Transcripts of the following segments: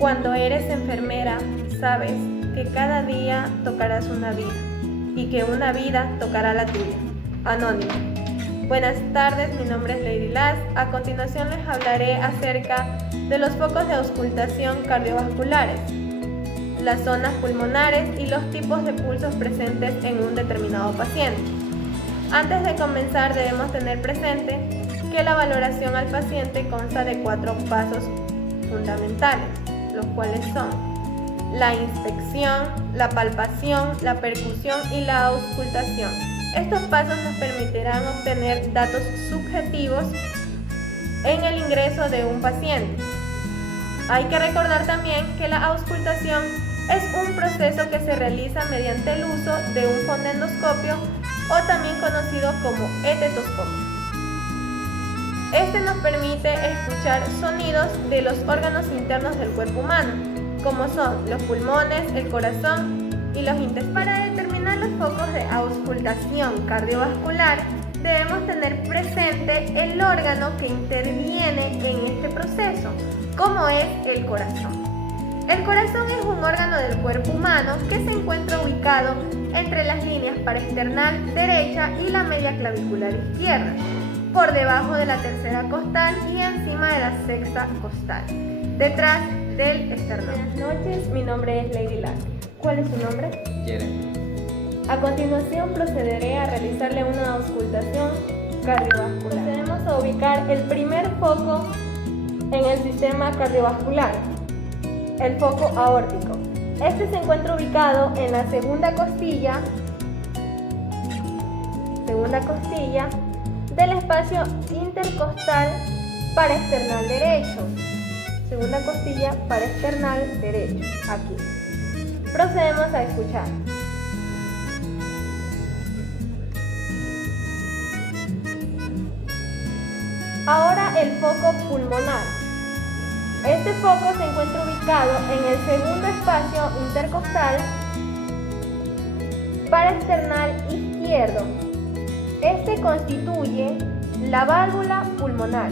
Cuando eres enfermera, sabes que cada día tocarás una vida y que una vida tocará la tuya. Anónimo. Buenas tardes, mi nombre es Lady Las. A continuación les hablaré acerca de los focos de auscultación cardiovasculares, las zonas pulmonares y los tipos de pulsos presentes en un determinado paciente. Antes de comenzar debemos tener presente que la valoración al paciente consta de 4 pasos fundamentales, los cuales son la inspección, la palpación, la percusión y la auscultación. Estos pasos nos permitirán obtener datos subjetivos en el ingreso de un paciente. Hay que recordar también que la auscultación es un proceso que se realiza mediante el uso de un fonendoscopio o también conocido como etetoscopio. Este nos permite escuchar sonidos de los órganos internos del cuerpo humano, como son los pulmones, el corazón y los intestinos. Para determinar los focos de auscultación cardiovascular, debemos tener presente el órgano que interviene en este proceso, como es el corazón. El corazón es un órgano del cuerpo humano que se encuentra ubicado entre las líneas paraesternal derecha y la media clavicular izquierda, por debajo de la tercera costal y encima de la sexta costal, detrás del esternón. Buenas noches, mi nombre es Lady Las. ¿Cuál es su nombre? Jeremy. A continuación procederé a realizarle una auscultación cardiovascular. Procedemos a ubicar el primer foco en el sistema cardiovascular, el foco aórtico. Este se encuentra ubicado en la segunda costilla del espacio intercostal paraesternal derecho. Segunda costilla paraesternal derecho, aquí. Procedemos a escuchar. Ahora el foco pulmonar. Este foco se encuentra ubicado en el segundo espacio intercostal paraesternal izquierdo. Este constituye la válvula pulmonar.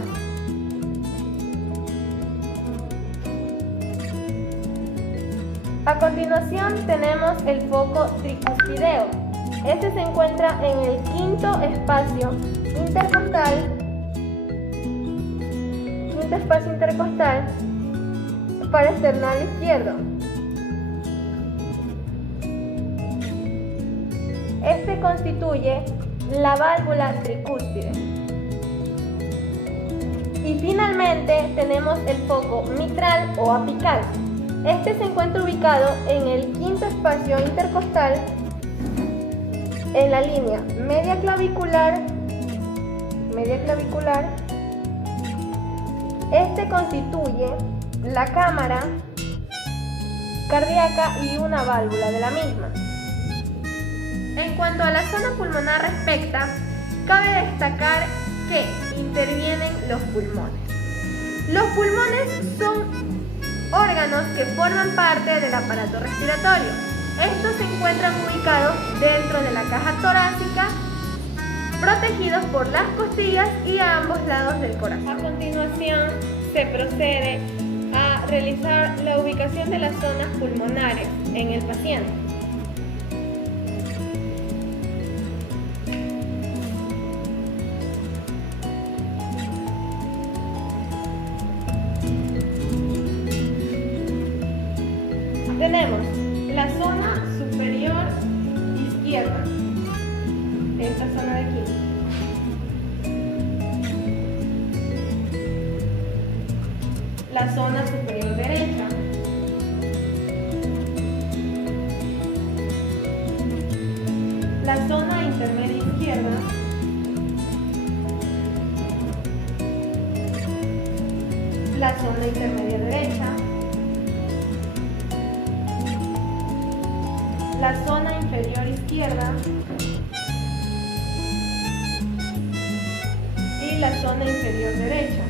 A continuación tenemos el foco tricuspideo. Este se encuentra en el quinto espacio intercostal paraesternal izquierdo. Este constituye la válvula tricúspide. Y finalmente tenemos el foco mitral o apical. Este se encuentra ubicado en el quinto espacio intercostal en la línea media clavicular. Este constituye la cámara cardíaca y una válvula de la misma. En cuanto a la zona pulmonar respecta, cabe destacar que intervienen los pulmones. Los pulmones son órganos que forman parte del aparato respiratorio. Estos se encuentran ubicados dentro de la caja torácica, protegidos por las costillas y a ambos lados del corazón. A continuación se procede a realizar la ubicación de las zonas pulmonares en el paciente. Tenemos la zona superior izquierda, esta zona de aquí. La zona superior derecha. La zona intermedia izquierda. La zona intermedia derecha. La zona inferior izquierda y la zona inferior derecha.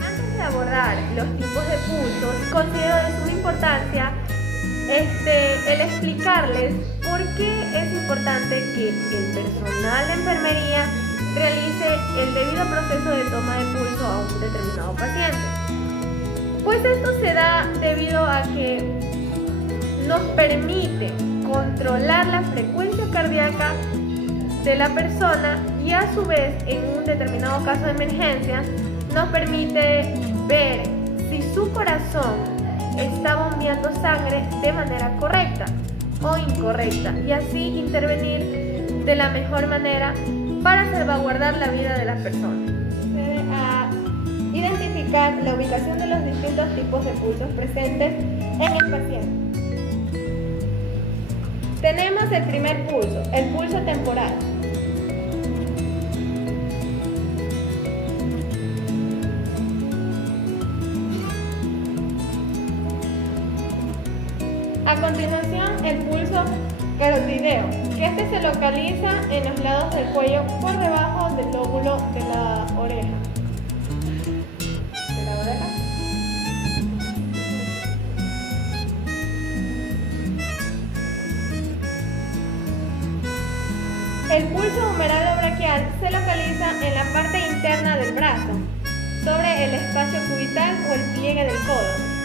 Antes de abordar los tipos de pulsos, considero de suma importancia el explicarles por qué es importante que el personal de enfermería realice el debido proceso de toma de pulso a un determinado paciente. Pues esto se da debido a que nos permite controlar la frecuencia cardíaca de la persona y a su vez en un determinado caso de emergencia nos permite ver si su corazón está bombeando sangre de manera correcta o incorrecta y así intervenir de la mejor manera para salvaguardar la vida de las personas. Procede a identificar la ubicación de los distintos tipos de pulsos presentes en el paciente. Tenemos el primer pulso, el pulso temporal. A continuación, el pulso carotídeo, que este se localiza en los lados del cuello por debajo del lóbulo de la oreja. El pulso humeral o braquial se localiza en la parte interna del brazo, sobre el espacio cubital o el pliegue del codo.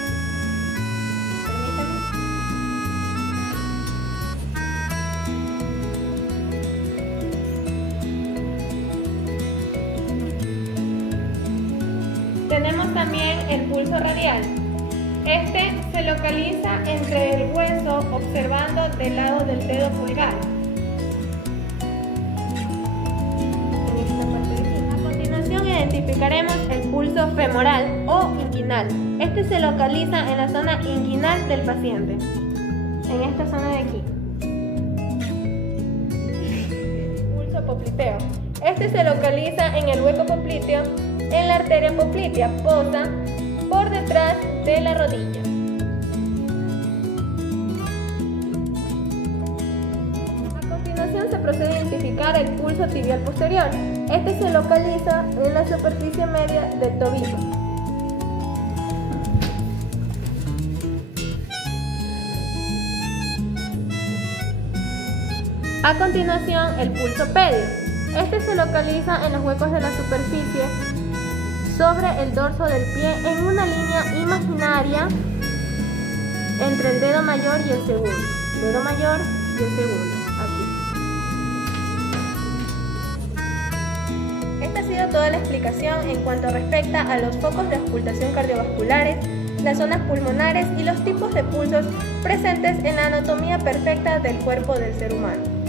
Tenemos también el pulso radial. Este se localiza entre el hueso observando del lado del dedo pulgar. A continuación identificaremos el pulso femoral o inguinal. Este se localiza en la zona inguinal del paciente, en esta zona de aquí. Pulso popliteo. Este se localiza en el hueco popliteo, en la arteria poplitea, posa por detrás de la rodilla. A continuación se procede a identificar el pulso tibial posterior. Este se localiza en la superficie media del tobillo. A continuación, el pulso pedio. Este se localiza en los huecos de la superficie sobre el dorso del pie en una línea imaginaria entre el dedo mayor y el segundo. Dedo mayor y el segundo, aquí. Esta ha sido toda la explicación en cuanto respecta a los focos de auscultación cardiovasculares, las zonas pulmonares y los tipos de pulsos presentes en la anatomía perfecta del cuerpo del ser humano.